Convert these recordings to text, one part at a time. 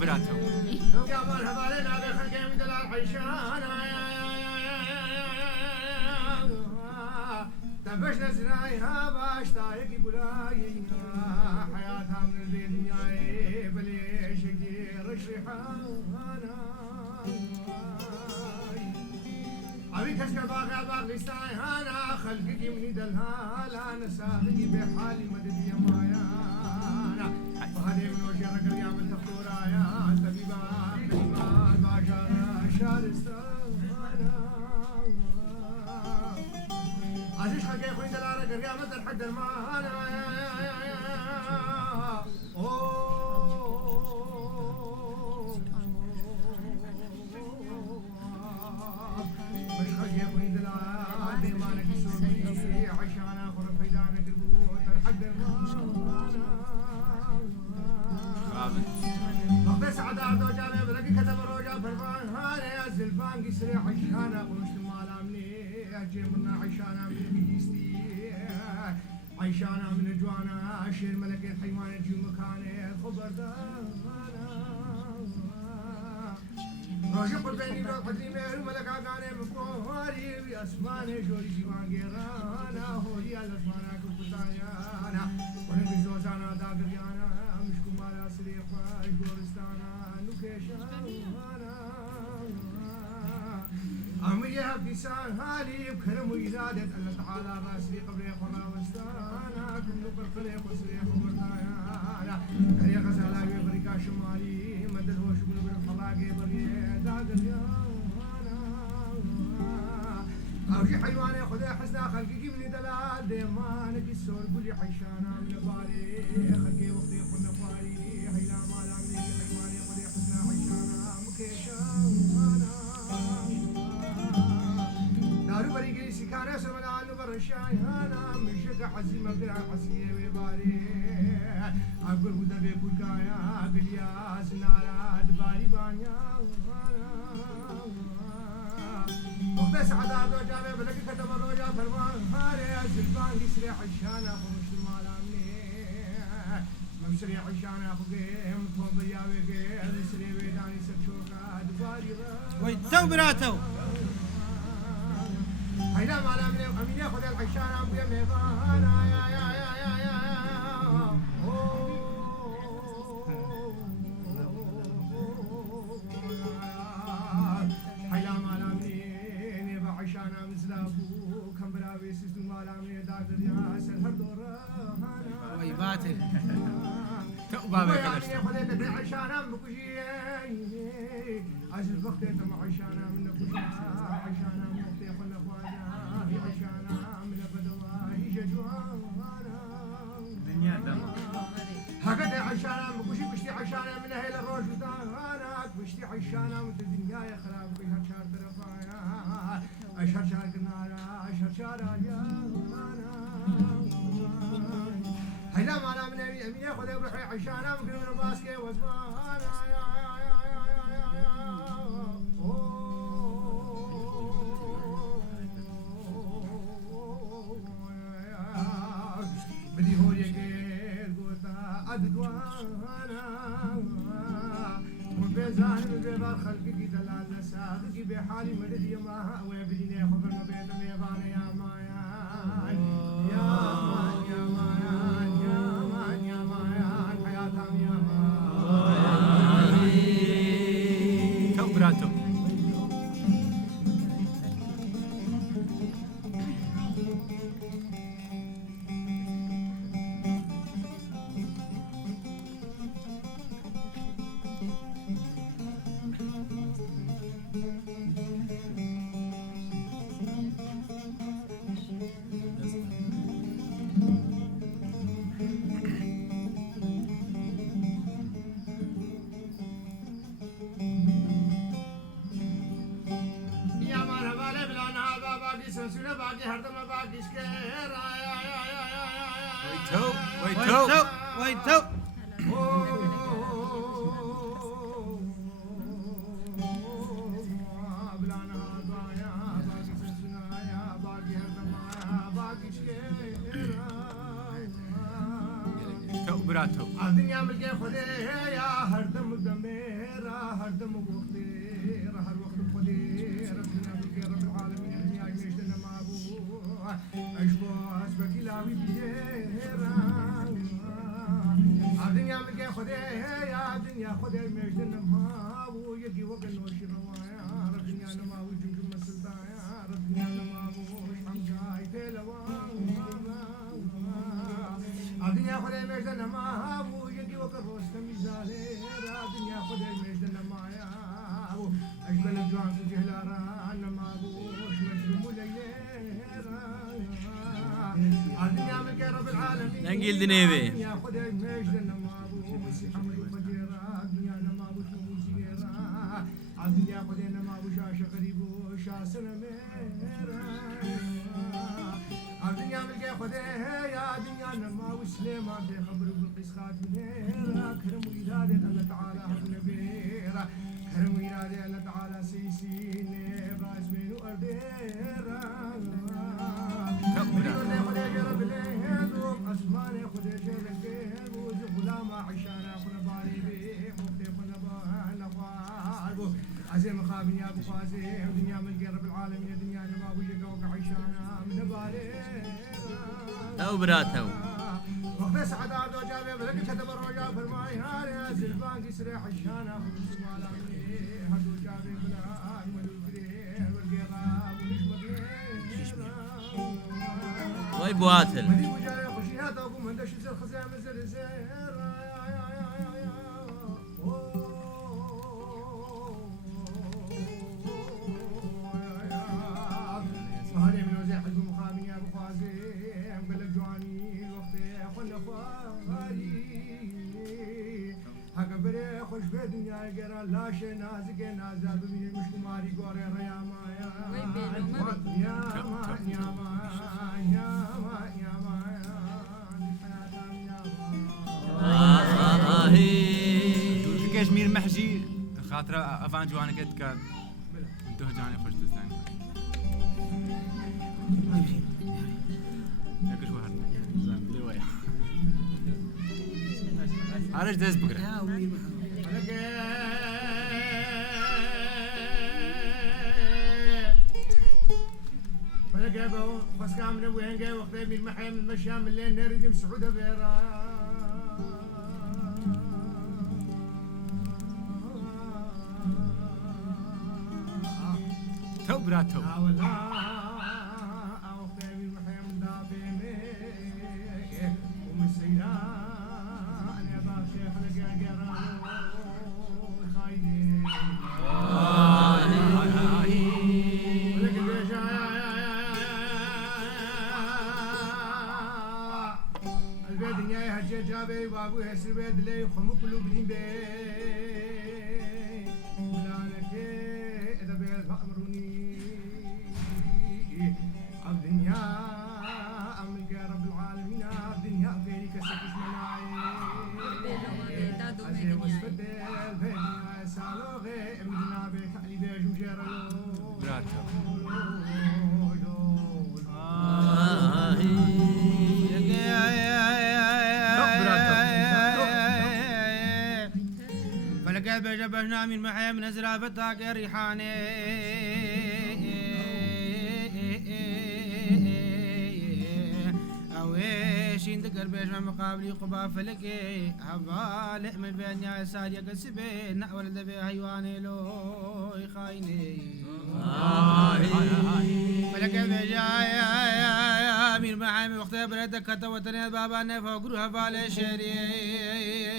براتو يا مرحبا لنا بخلق مثل العيشان تنفشنا زرايها باش طايق بلاي حياتها من الدنيا بليش يدير شريحانا أبي كسر باغ باغستان أنا خلقك من دلها لا نساقي بحالي مدد يمايانا وهذه من وجه رجل يعمل تفطورا يا طبيبا باشا شارستانا عزيز حقي خوين دلارة قريامة الحد المانا مش حقي خوين دلارة ديمانك سوري عشانا خرب فيدانا قربوت الحد المانا بس عداد وجامع بلقي كتب روجا فرمان هاني الزلفان قسري عشانا قمشت مالامني أجيبنا عشانا من الجيستي عشانا من الجوانا شير ملك الحيوان يجي مكاني خبر دانا روجا قربيني رو قدري مهر ملك عقاني مفواري بأسماني جوري جيوان غيرانا هولي الأسمانا كفتايانا ونبي زوزانا داقريانا مشكو مالا سريقا جورستانا نوكيشانا أمريها بسان هالي بكرم وإزادة الله تعالى راسلي قبري قرى وستانا كل نقر خليق وسريق ومرتايانا كريا غزالا بفريقا شمالي مدد هوش من بالخلاقي بغي داقريانا أوجي حيواني خذي حسنا خلقي من دلال ديمانك السور بلي عيشانا من بالي خلقي وقتي قلنا بالي هيلا مالا من حيواني خذي حسنا عيشانا مكيشانا دارو بريقي سكانة سمنا نبرشانا مشك حزيمة بلا حسية ببالي أقول هدا بكوكايا أقول يا سنارا دبالي بانيا وبس عداد وجامع بلقي كتب الرجا فرمان هاري الزلفان قسري عشانا خمشت المالامني ممشري عشانا خوكي مطفن بياوي قسري ويداني سكشوكا دبالي ويتو براتو هيدا مالامني أميني خذ العشانا بيا ميبانا يا هيدا مالامني عشانا مزلابو كم براوي سيستو مالامني داقر يا سنهر دورا وي باتل تقبابي كلشت خذيت عشانا بكوشي عزل وقتي تم عشانا من كوشي عشانا من وقتي قلنا خواجا في عشانا من بدواهي ججوانا دنيا دم هكذا عشانا بكوشي بشتي عشانا من هيل الروج ودانا بشتي عشانا من الدنيا يا خراب بها شار ترفايا أشهر شهر كنارا أشهر شهر يا هيدا مانا من أمينة خذي بروحي عشانا مقرون باسكي وزمانا بدي هو يقير قوتا أدقوانا وبيزان بيبار خلقي دلال نساقي بحالي مدد يما ويبديني خبر مبيت ميبان يا مايان يا مان يا مايان يا مان يا مايان حياتهم يا مان تو براتو سنسونا باقي هردم باقي شكر ويتو ويتو ويتو الدنيا ملقي خديها يا هردم دميرة هردم بوخديرة هر وقت بخديرة الدنيا ملقي رب العالمين الدنيا ميشتنا ما أبو أشبه أسبك لاوي بيرة الدنيا ملقي خديها يا الدنيا خديها ميشتنا ما أبو يجي وقت نوشي روايا الدنيا نما أبو جمجم السلطايا الدنيا نما أبو شمشاي تلوان الدنيا خدای مجد نما ابو یکی وقت روشت میزاله را الدنیا خدای مجد نما یا ابو اجمل الجوان في جهلارا نما ابو مجرم ليلة الدنيا ملك رب العالمين نقيل دنيبي الدنيا خدای مجد نما ابو محمد الفجيرة الدنيا نما ابو شموسيرا الدنيا خدای نما ابو شاش غريب وشاسن ميرا الدنيا ملقي خديها يا دنيا نما وسليمان في خبر بالقيس خاتميرا كرم ويرادي الله تعالى هب نبيرا كرم ويرادي الله تعالى سيسين باز بين ورديرا خدي خدي رب ليهدوم اسماني خدي جرك وز غلام عشانا خنا باري بي مفتي خنا نفاربو عزيم خابن يا ابو فازي الدنيا ملقي رب العالمين الدنيا نما وجهك وعشانا من باري أو براتو وقت سعداد وجابي بلك كتب الرجاء فرماي هاري زلفان يسرح الشانة خمس مالامي هدو جابي بلا أجمل الفريق والقيراب ونشمة وي بواتل مدي وجاي خشيها توقم من دش زر خزام زر زير هاري من وزيح المخامي يا ابو خازي بلك جواني هكبري خوش بدنيا يقرا لا شي نازك نازل بمين مش كماري غوري ريا ما يا كشمير محجي خاطر افان جوانا كد كان انتو جاني خوش دستان ياكش واحد عارف داز بكره فلقى بس كامل وين جاي وقت من المحيا من المشام من الليل نريد مسعودة بيرا تو براتو بابو هسر بيد لي خمو كلو بدين بي ملانك اذا بيد امروني الدنيا املك رب العالمين الدنيا غيري كسكش مناي ازي وسبدل بيدنا سالو غي امدنا بيت علي بيجو جيرلو براتو فلقيت بجبهنا من محيا من زرافتك يا ريحاني اويش انت قربيش ما مقابلي قبا فلقي هبالي من بين يا سار يا قسبي نحول دبي حيواني لو خايني فلقيت بجايا من محيا وقت بريتك كتوتني بابا نفوق هبالي شيرين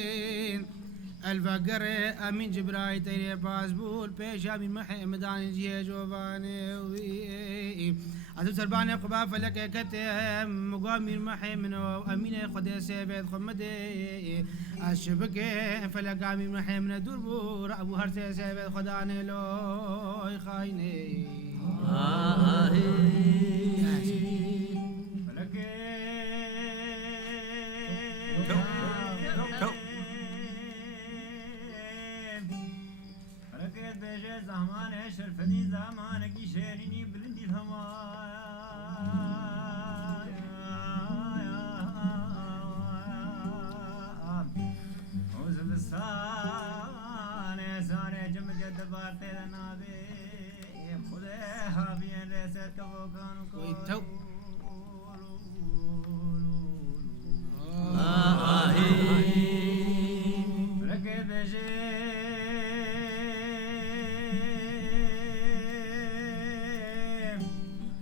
الفقر امين جبراي تيري باسبول بيشا من محي مدان جي جوفاني وي عدو سرباني قبا فلك كتم مقامي المحي منو امين خدي سيبت خمدي الشبك فلك امين محي من دربور ابو هرسي سيبت خداني لو خايني فلك زمان شرفني زمانك يشيرني بلندي الهواء زستان سانه جم جد بارتے نابے خدا حاویاں رسد کبو کانو کو ويتو رکے بجے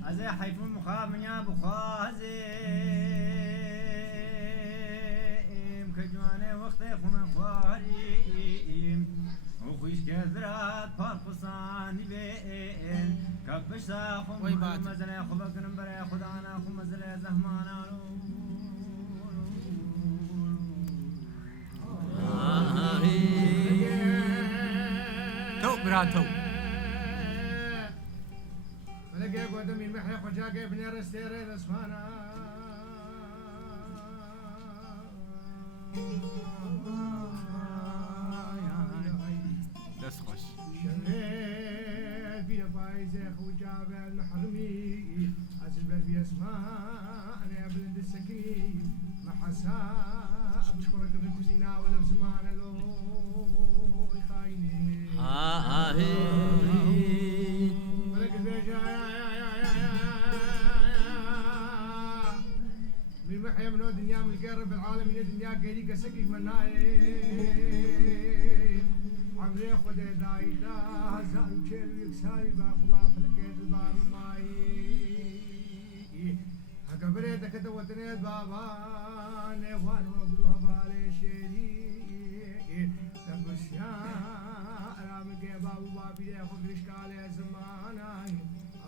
ازے حیف مخاب من یا بخازے كجواني وقت خنا خواري وخيش كذرات فاقصان بين كبشا خم مزلا خبك نمبر خدانا خم مزلا زهمانا تو براتو لقى قدم المحرق وجاك ابن رستير الاسفانا دست خوش شمال بينا بايزخ وجاب المحرمي عزل بربي اسماء انا بلد السكين ما حسا بشكرك بالكوزينة ولا بزمان لو يخايني ملك البيجا من محيا من دنيا من القرب العالمين الدنيا قيريك سكيك مناي عمري خدي دايدا زان شيل يكساري باقوا فلكيت البار ماي هكبريتك دوتني بابا نيوان وبروها بالي شيري تبسيا رامك بابو بابي ياخذ رشكالي زمانا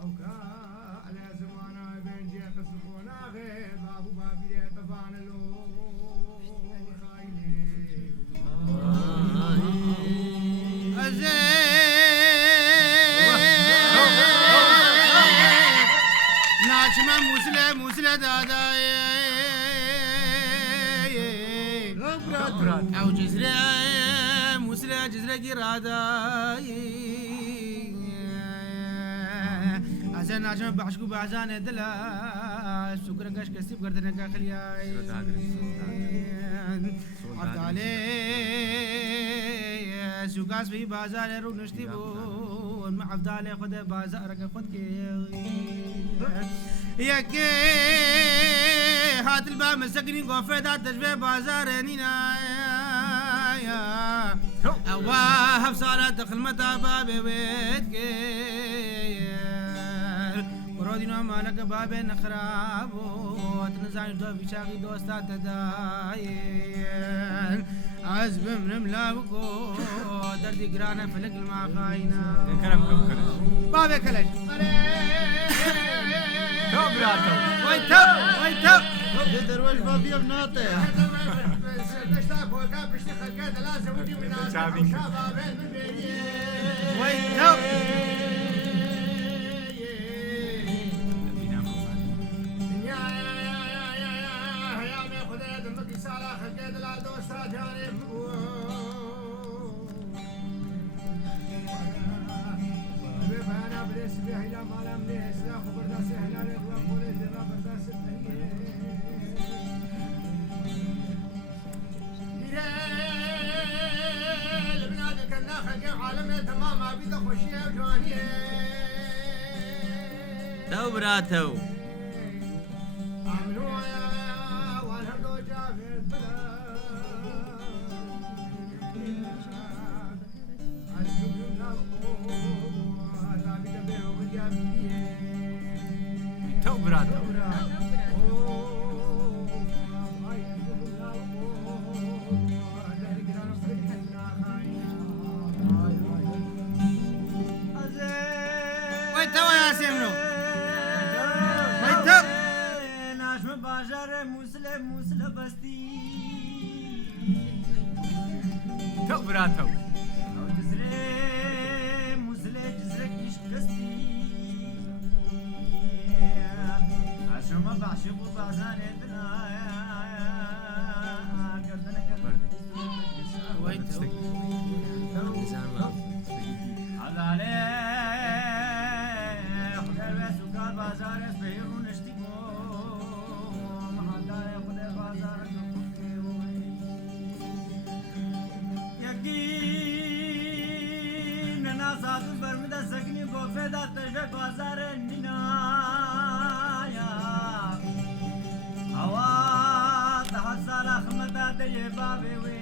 او كالي زمانا بين جي قصفونا غير بابو بابي طفان له خايلي ناچما موسله دادای او جزره موسله جزره گرادای ازن ناچما بحشکو بعزان دلا سكر قش كسب قردنا كخلياي عبدالي سوقاس في بازار رو نشتيبون مع عبدالي خد بازارك خد كي يكي هات الباب مسكني قوفي دا تجبي بازار نينا اواه بصالة دخل متى بابي بيتكي ورودينا مالك بابي نخرابو تنزعين دو بيشاقي دوستا تداين عزب من ملاوكو دردي قرانا فلق الماء خاينا كلام كم كلش بابي كلش تو براتو ويتو دروش بابي بناطه تشتاق وقاب بشتغل كذا لازم ودي من شابين شبابين من بيني ويتو تو براتو تو براتو ويتو يا سيمنو ويتو ناجم باجر مسلم بستي تو براتو جزرك يشكستي عشان ما بعشق وبعزان يدنا قردنا ويتو على عليه خدر بسوكار بازار بيرون اشتكو محل دار خدر بازار ساتو برمده سکنی گفه دا تجوه بازار نینایا هوا تحت سال اخمده دیه بابی وی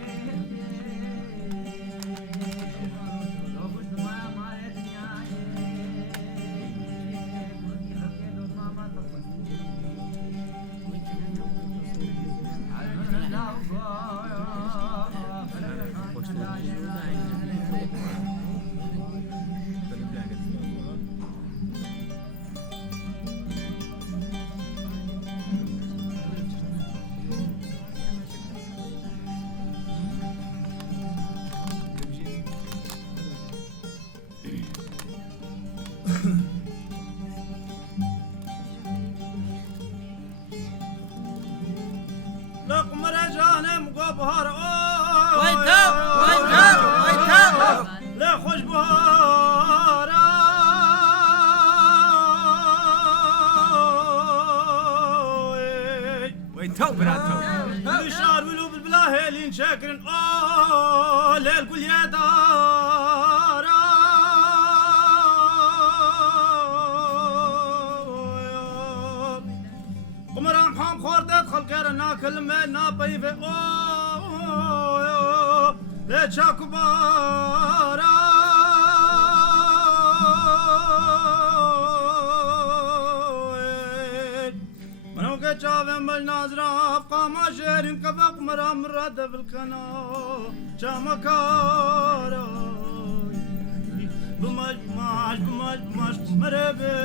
لقمر جانم قبهر ويتو ويتو ويتو لا خوش بهارا ويتو براتو بشار ولو بالبلاهي لين شاكرن ليل كل يا دارا قمران حام خوردت خلقر ناكل من نابي في لا تشاكو بارا منو كتشافن بالنازرة قاما شيرين كفا قمران مراد في القنا شامكارا بماش بماش بماش بماش مربي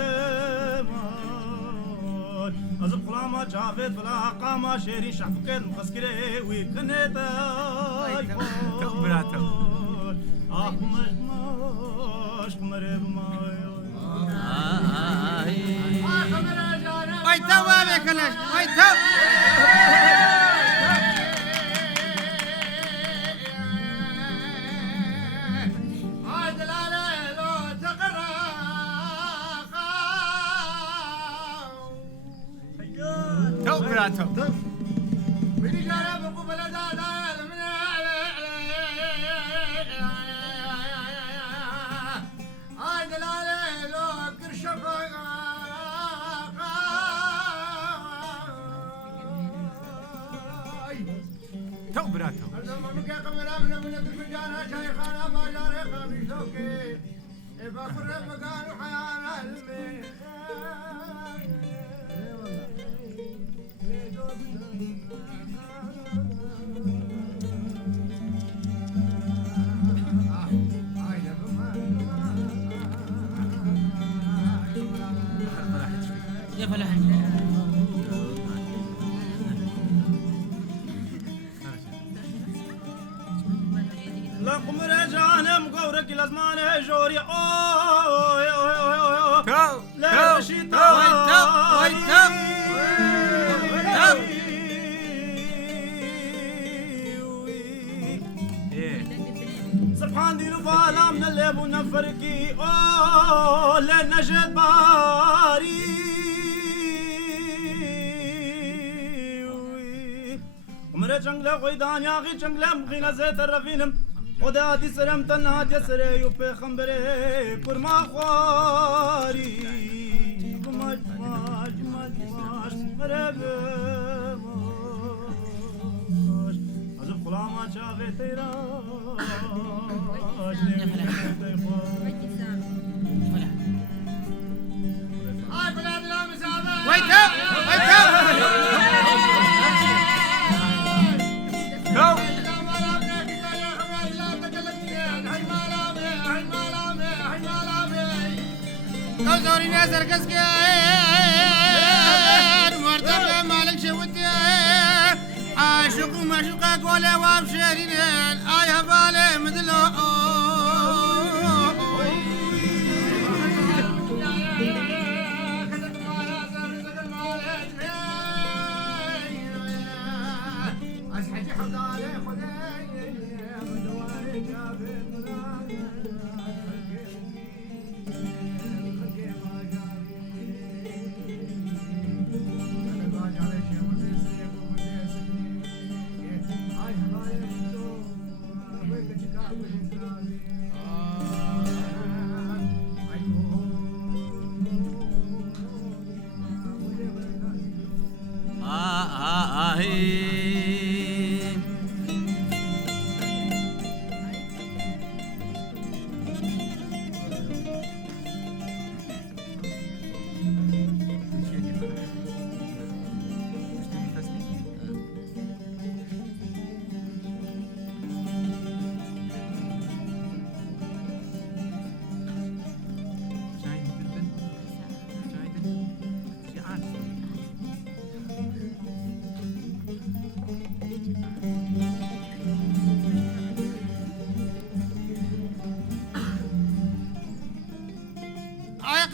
أزب قلاما جافت فلا قاما شيرين شعفكت مخسكري ويكنيتا براتو مش مش مريب ماي ويتو عليك ليش ويتو تو براتو بدي جارب قبل دادا من هاي دلالة لو كرشفة تو براتو الزمان مكي قمرا من المجانا شايخانا ما جارقا في شوكي إبا كرب مكانو حيانا المي يا فلاح لا قمر جانم قورك الازمان جوري تو لا تو شيطان ويتو ويتو ايه سبحان دي نفالا من الليب ونفركي لنا جد باري عمر جنگل قيدان يا غي جنگل مغينا زيت الرفينم خداتي سلام تنهات يسري وبيخمبري كرما خواري ماش ماش ماش ماش مربي ماش أزف قلاما شافي تيراش هاي بلاد لا مسافة ويتو ويتو تو كوزوري نازر كسكين مرتبة مالك شوتي عاشق ومعشوقك ولا وابشرين آي هبالي مدلو أسحجي حضاري خدي مدواري جابت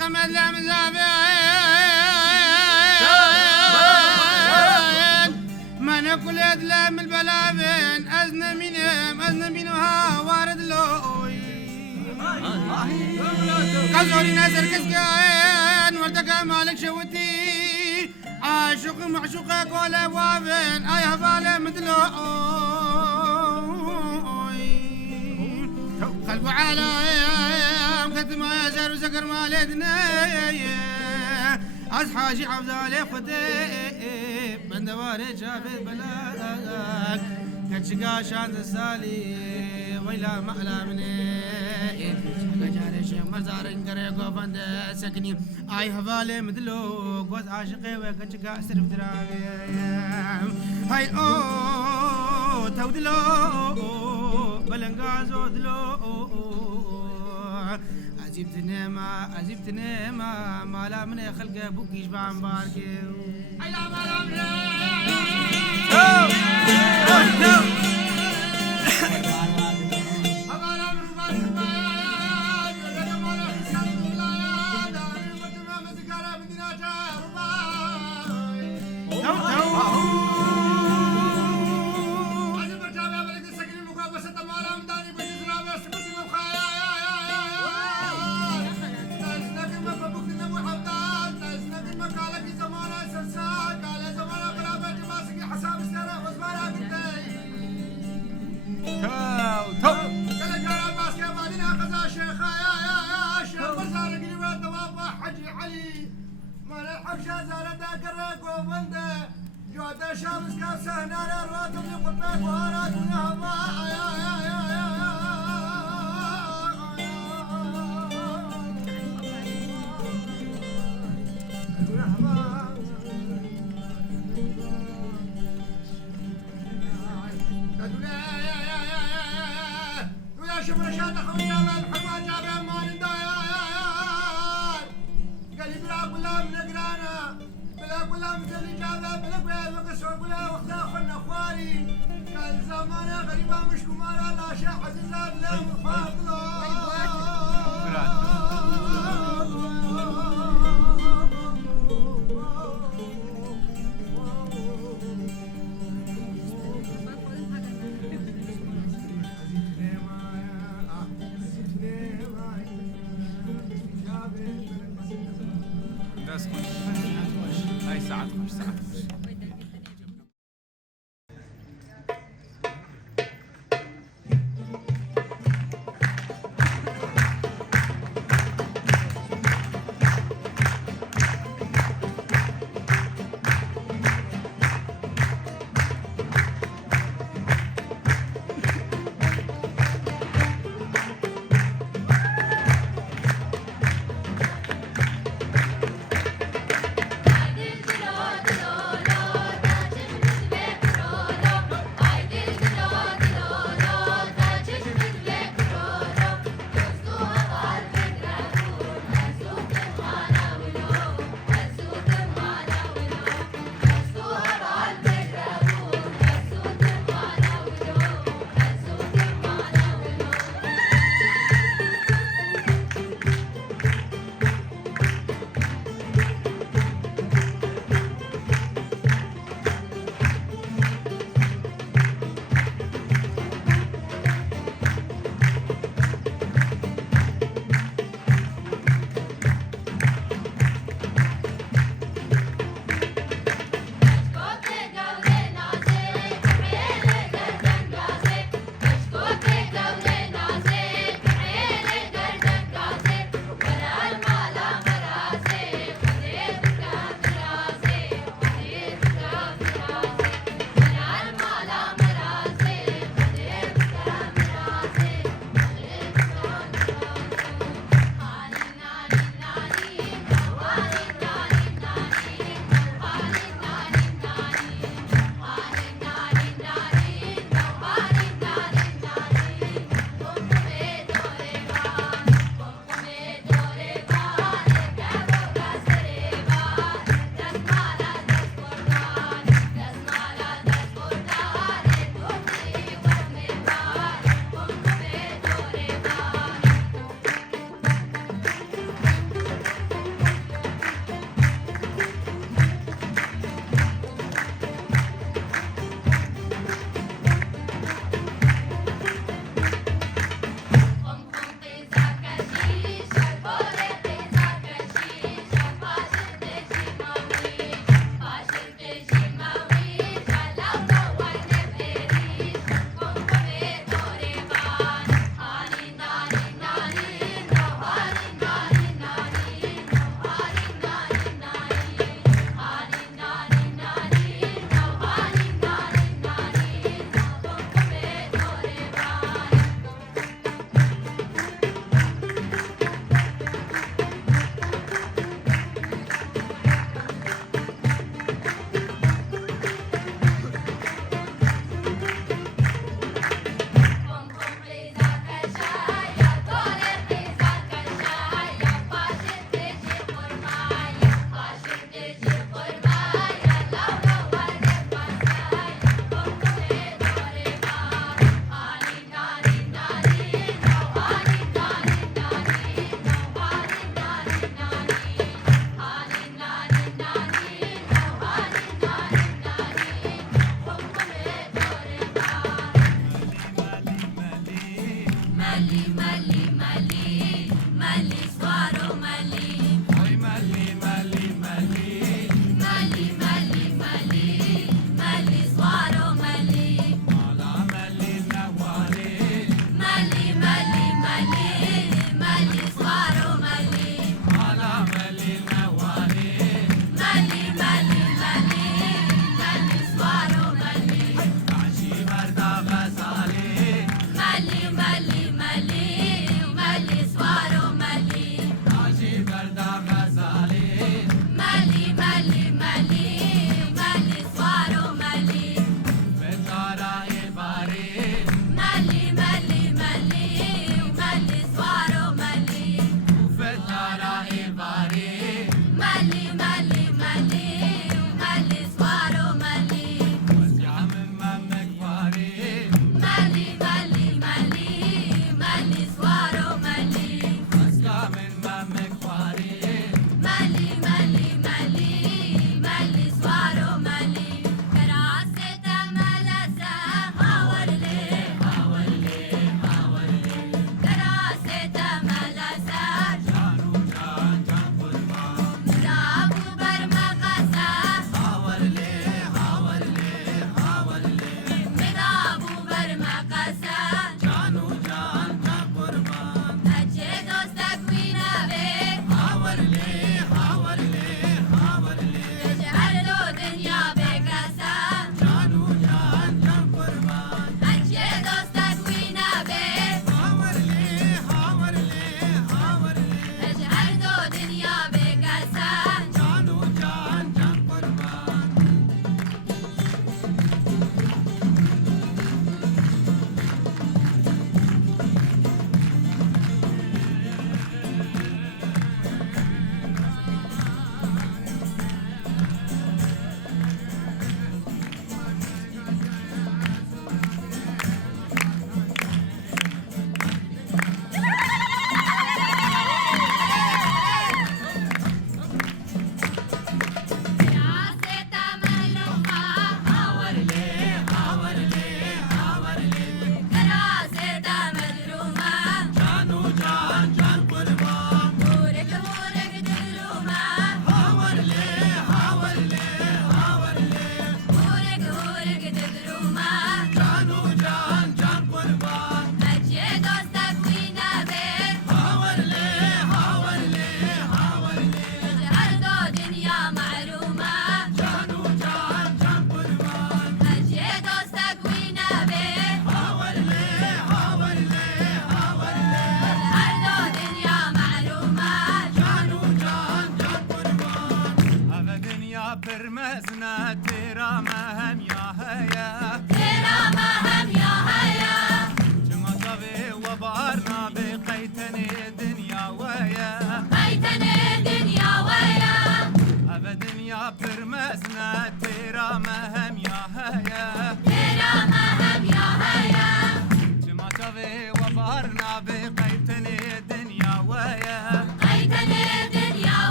قمد لا مزابين ما ناكل ادلام البلابين ازن منها وارد لوي قزوري نازر كسكين وردك مالك شوتي عاشق معشوقك ولا بوابين اي هبالي خلقوا عالم كتم يا زر وزقر مالدنا از حاجي عبدالي خدي بندواري شافت بلاك كتشقا شان السالي ويلا مألامني جاري شيخ مزار انقري قوفند سكني اي هبالي مدلو قوز عاشقي وكتشقا سرف درابي هاي او تودلو بلنغازو دلو عجبت نيما ما لا من خلقه بوكيش بعم باركي ايلا مالامني جوده شامس كاسه نار رواتب لقلبك وهارات ويا شبر شاد خوينا الحما جاب مان داير قال لي بلا كلها من قرانا بلا كلها مثل الإجابة بلا كلها مقصر بلا وقتا أخونا أخواري كان زمانه غريبة مش كمارا لا شيء عزيزة بلا مفاضلة هاي ساعة تخش ساعة تخش دلو دلو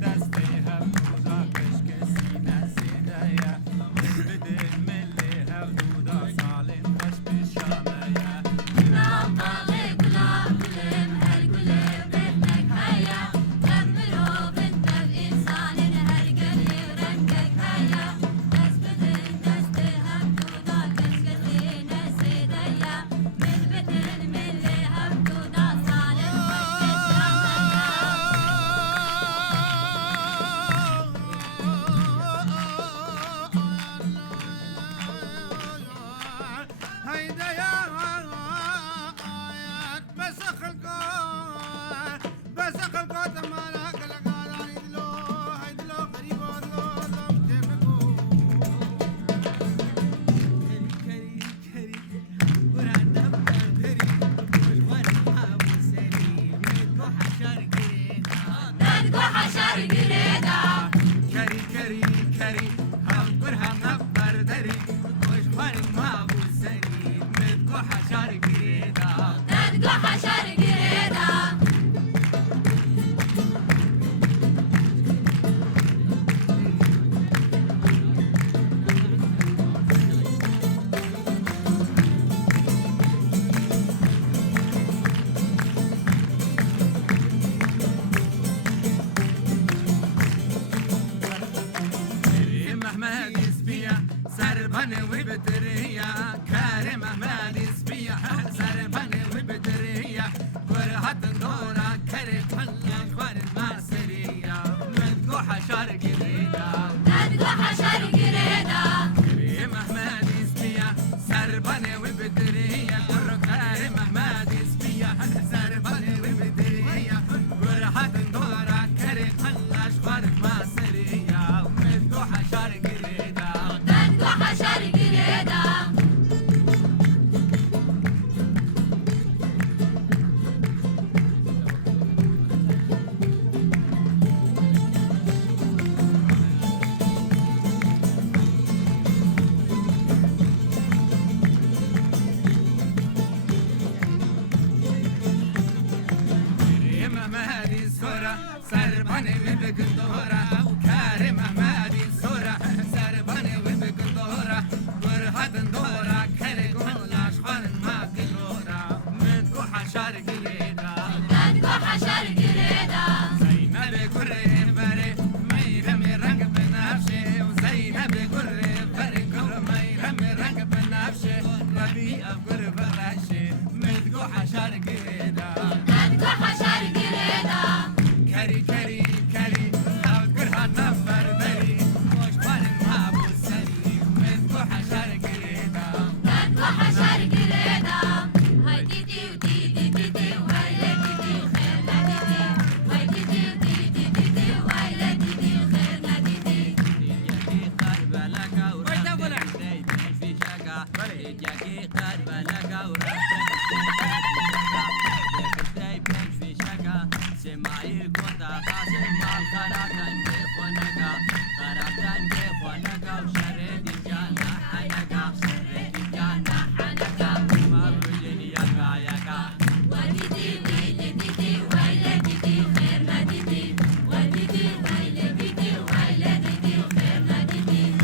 Destiny سرباني وبدرية كريم أحمد اسبية سرباني وبدرية ورهت الدورة كريم الأخبار المصرية مدقوحة شرق ريدا مدقوحة شرق ريدا كريم أحمد اسبية سرباني وبدرية كريم أحمد اسبية سرباني وبدرية ورهت الدورة كريم الأخبار المصرية مدقوحة شرق ريدا مدقوحة شرق ريدا كريم أحمد السورة سرباني وبقدورة كريم أحمد السورة سرباني وبقدورة ورهت الدورة كريم الأشخار المقدورة مدقوحة شرق ريدا مدقوحة شرق ريدا زينب قري بري ميرم رنگ بنفشه وزينب قري بري قر ميرم رنگ بنفشه ربيع قر برشه مدقوحة شرق ريدا مدقوحة شرق ريدا كري كري كري أذكرها نفر بري مش فارن ما بوسري مدقوحة شرق ريدا مدقوحة شرق ريدا هاي ديدي وديدي ديدي وهايلا ديدي وخيرنا ديدي هاي ديدي وديدي ديدي وهايلا ديدي وخيرنا ديدي وديدي وديدي ديدي وهايلا ديدي وخيرنا ديدي وديدي وهايلا ديدي وهايلا ديدي وخيرنا ديدي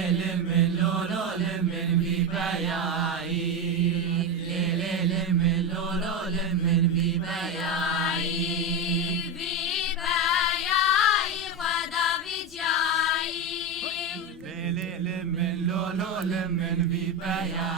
من لولو من ببياي ليل من لولو من ببياي ليل من لولو من ببياي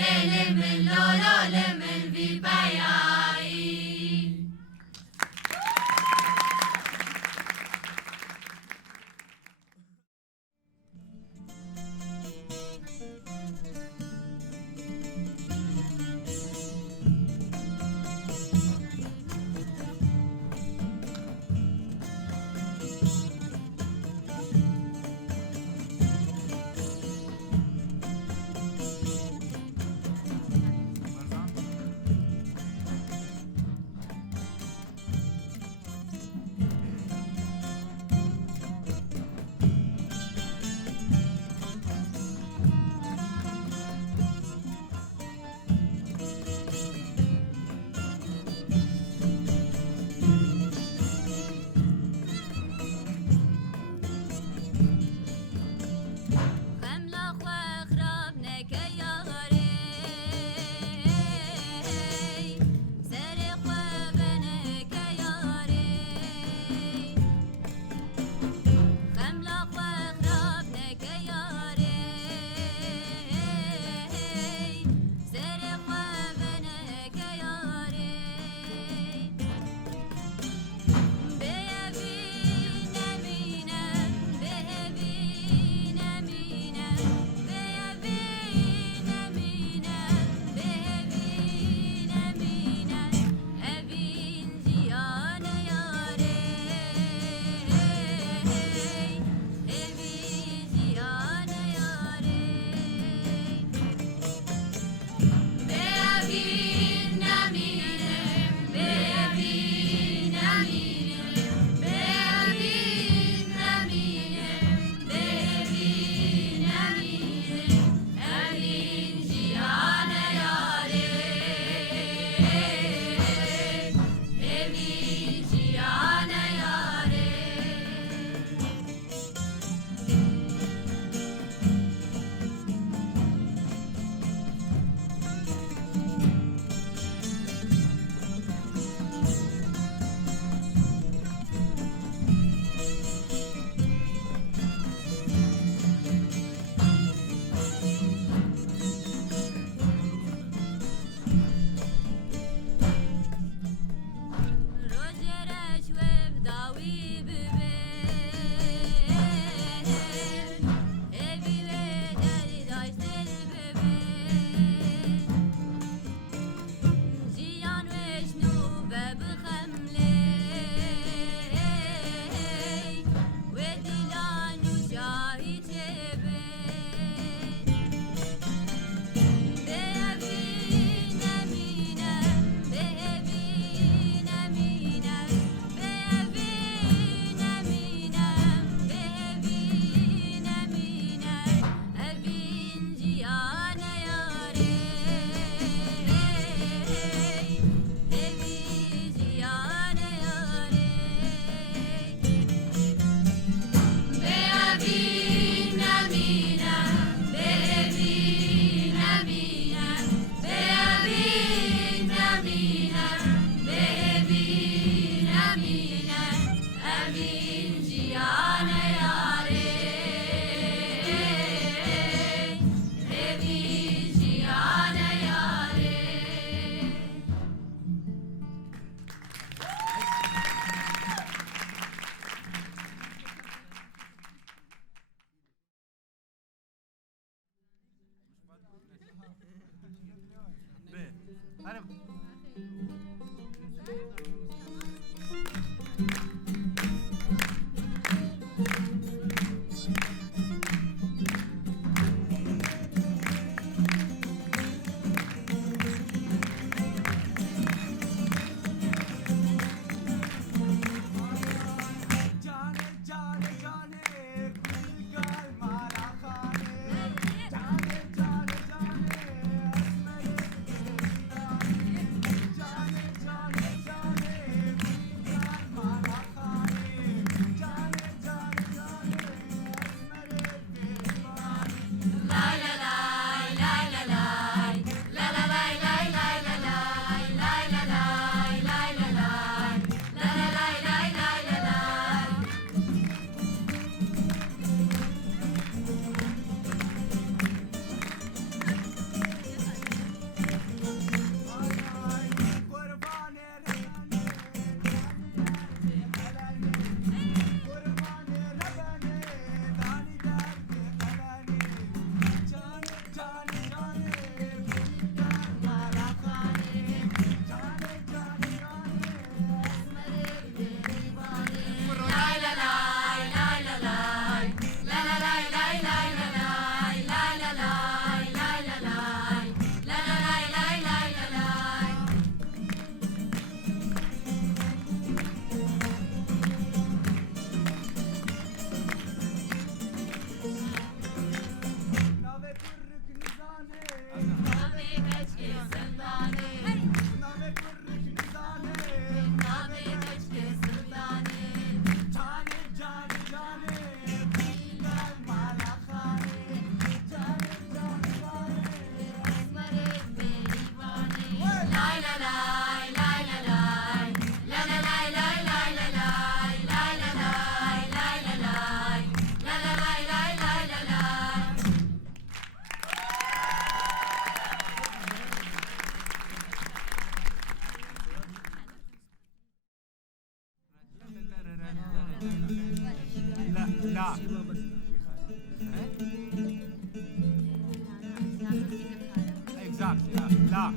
ليل من لولو من ببياي لا اكزاكتلي لا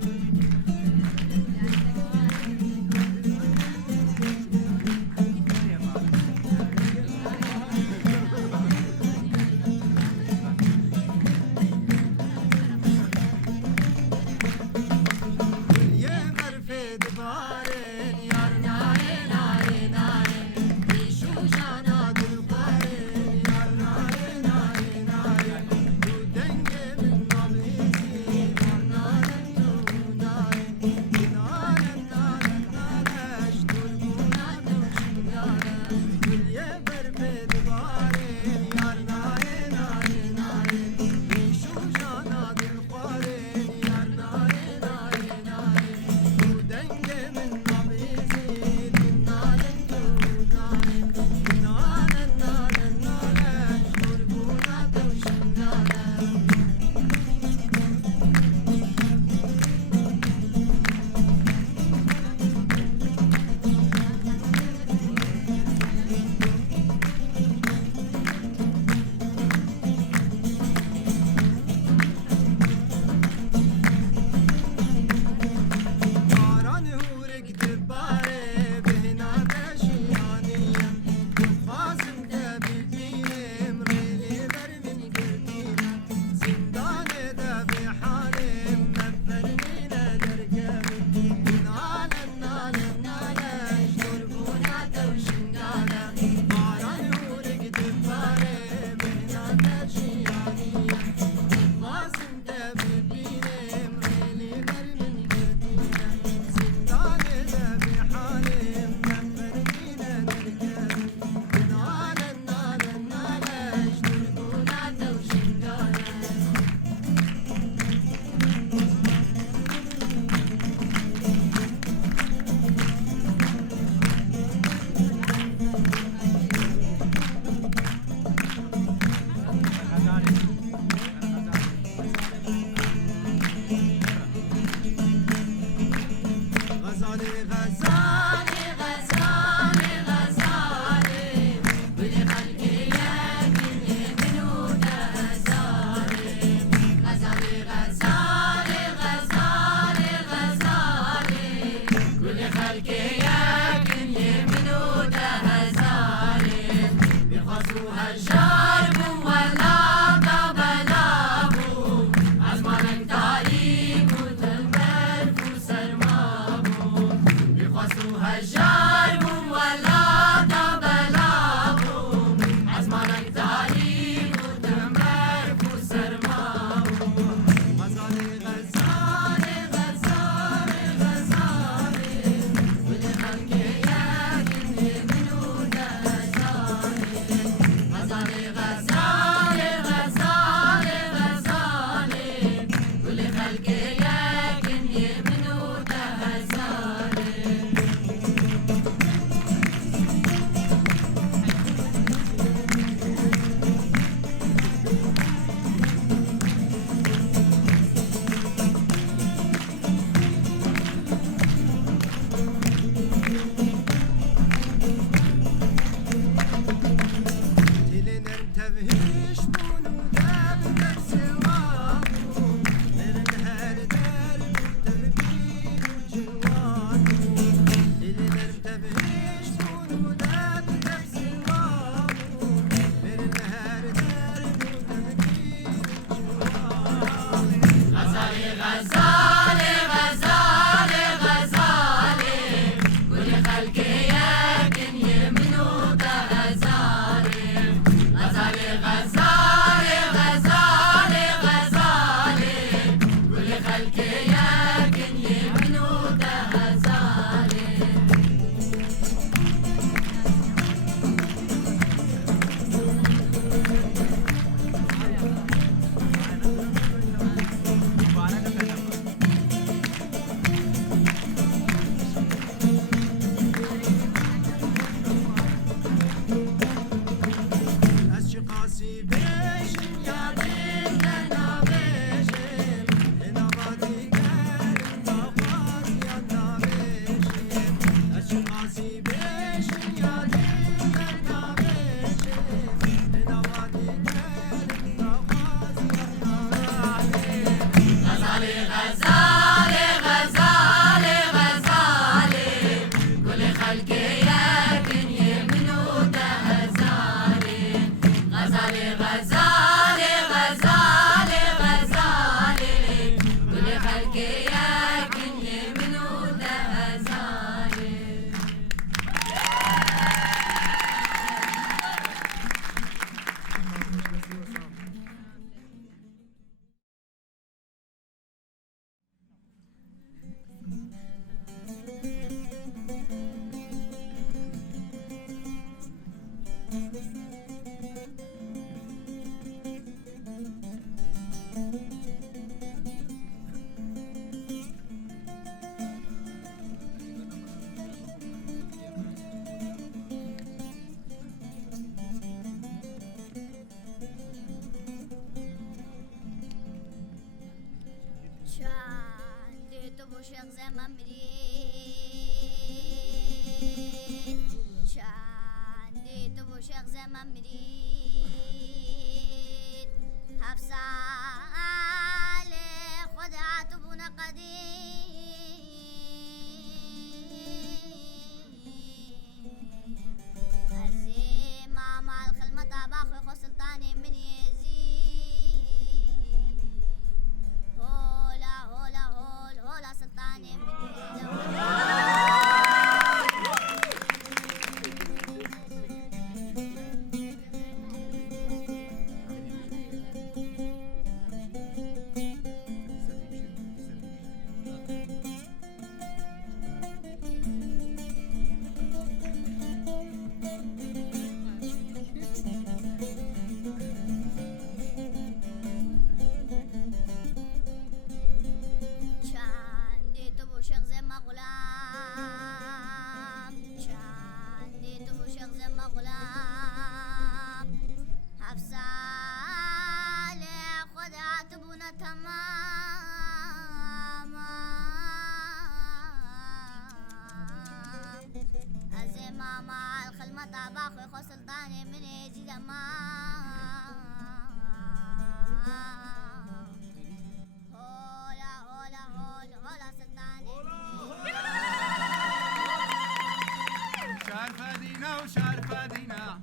شيخ زمان مريد شاندي تبو شيخ زمان مريد حفصالي خدعة تبونا قديم الزيمة مع الخلمة باخي خو سلطاني من يزيد هولا هولا هول هولا سلطاني من شاندي تبو شيخ زي ما غلام شاندي تبو شيخ زي ما غلام حفصالي خدعة تبونا تمام الزيمة مع الخلمة باخي خو سلطاني من يزيد ما هولا هولا هول هولا سلطاني شارفة دينا وشارفة دينا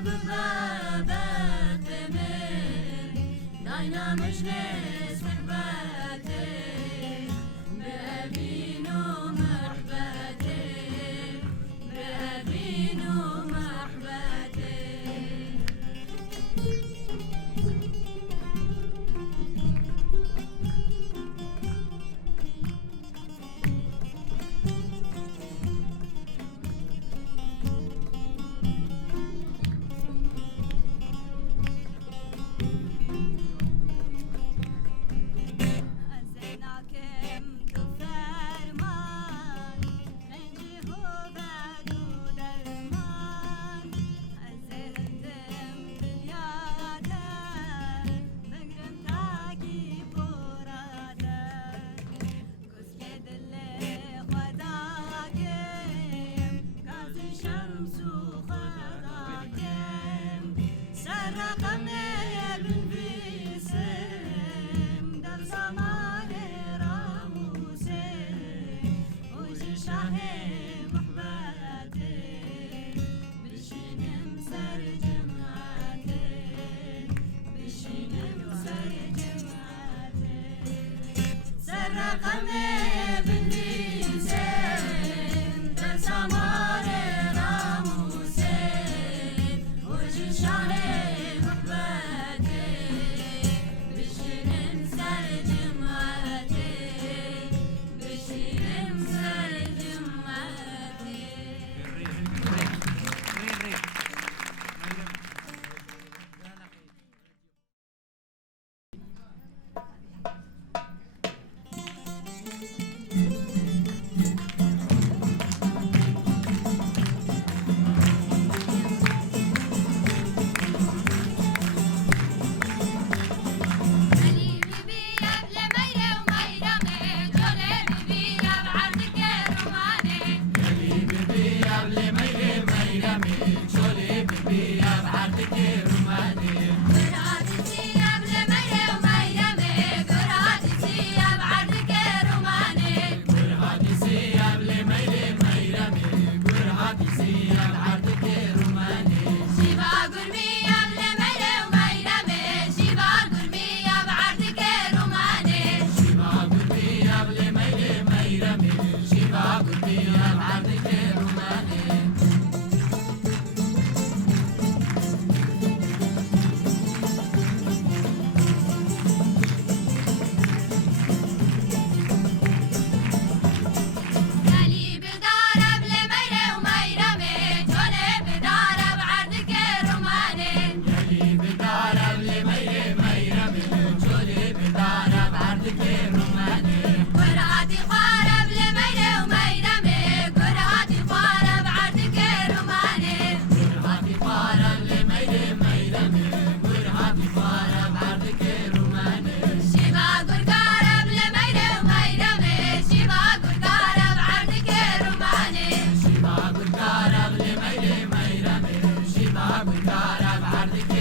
ببابت من داينا مجلس صحبتي بأبين ومرحبتي بأبين ومرحبتي Shiva Gurkara Bli Mayre Mayra Me Shiva Gurkara Bhardi